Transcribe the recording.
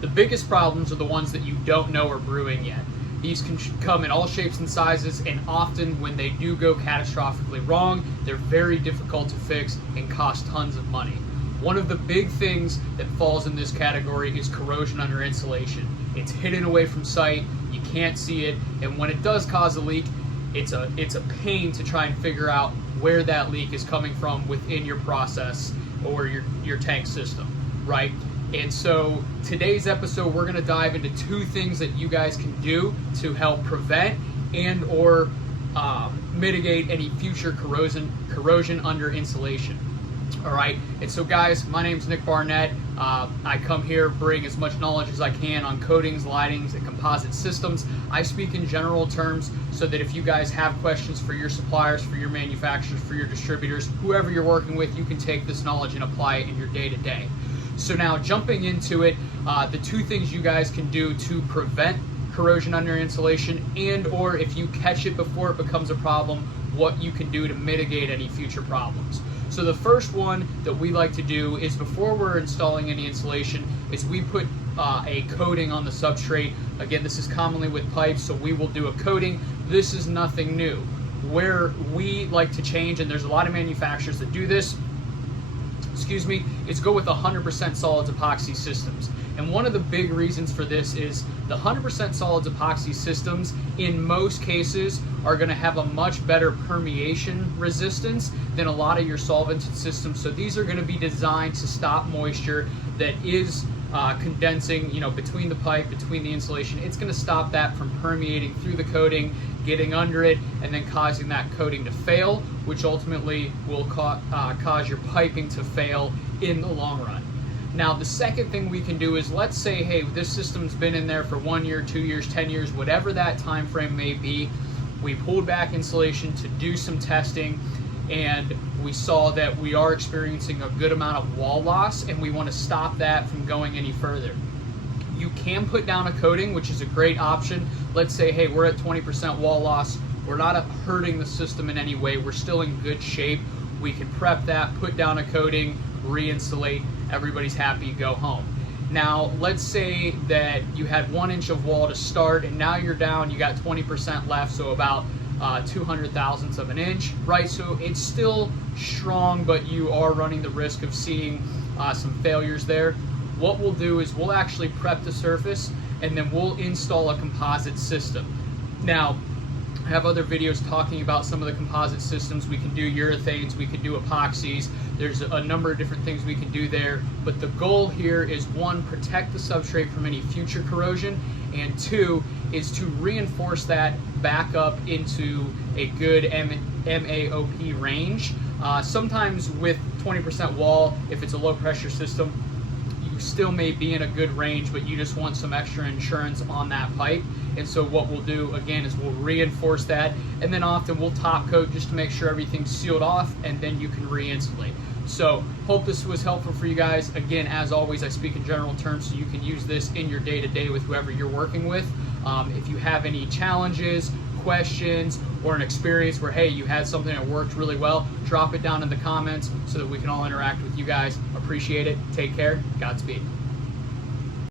The biggest problems are the ones that you don't know are brewing yet. These can come in all shapes and sizes, and often when they do go catastrophically wrong, they're very difficult to fix and cost tons of money. One of the big things that falls in this category is corrosion under insulation. It's hidden away from sight, you can't see it, and when it does cause a leak, it's a pain to try and figure out where that leak is coming from within your process or your tank system, right? And so today's episode, we're going to dive into two things that you guys can do to help prevent and or mitigate any future corrosion under insulation. All right, and so guys, my name's Nick Barnett. I come here, bring as much knowledge as I can on coatings, lightings, and composite systems. I speak in general terms so that if you guys have questions for your suppliers, for your manufacturers, for your distributors, whoever you're working with, you can take this knowledge and apply it in your day-to-day. So now jumping into it, the two things you guys can do to prevent corrosion under insulation, and or if you catch it before it becomes a problem, what you can do to mitigate any future problems. So the first one that we like to do is before we're installing any insulation is we put a coating on the substrate. Again, this is commonly with pipes, so we will do a coating. This is nothing new. Where we like to change, and there's a lot of manufacturers that do this, is go with 100% solids epoxy systems. And one of the big reasons for this is the 100% solids epoxy systems in most cases are going to have a much better permeation resistance than a lot of your solvented systems. So these are going to be designed to stop moisture that is condensing, between the pipe, between the insulation. It's going to stop that from permeating through the coating, getting under it, and then causing that coating to fail, which ultimately will cause your piping to fail in the long run. Now, the second thing we can do is, let's say, hey, this system's been in there for 1 year, 2 years, 10 years, whatever that time frame may be. We pulled back insulation to do some testing, and we saw that we are experiencing a good amount of wall loss, and we want to stop that from going any further. You can put down a coating, which is a great option. Let's say, hey, we're at 20% wall loss. We're not hurting the system in any way. We're still in good shape. We can prep that, put down a coating, re-insulate, everybody's happy, go home. Now, let's say that you had 1 inch of wall to start, and now you're down, you got 20% left, so about 200 thousandths of an inch, right? So it's still strong, but you are running the risk of seeing some failures there. What we'll do is we'll actually prep the surface, and then we'll install a composite system. Now, I have other videos talking about some of the composite systems. We can do urethanes, we can do epoxies. There's a number of different things we can do there, but the goal here is, one, protect the substrate from any future corrosion, and two, is to reinforce that back up into a good MAOP range. Sometimes with 20% wall, if it's a low pressure system, you still may be in a good range, but you just want some extra insurance on that pipe. And so what we'll do, again, is we'll reinforce that, and then often we'll top coat just to make sure everything's sealed off, and then you can re-insulate. So hope this was helpful for you guys. Again, as always, I speak in general terms, so you can use this in your day-to-day with whoever you're working with. If you have any challenges, questions, or an experience where, hey, you had something that worked really well, drop it down in the comments so that we can all interact with you guys. Appreciate it. Take care. Godspeed.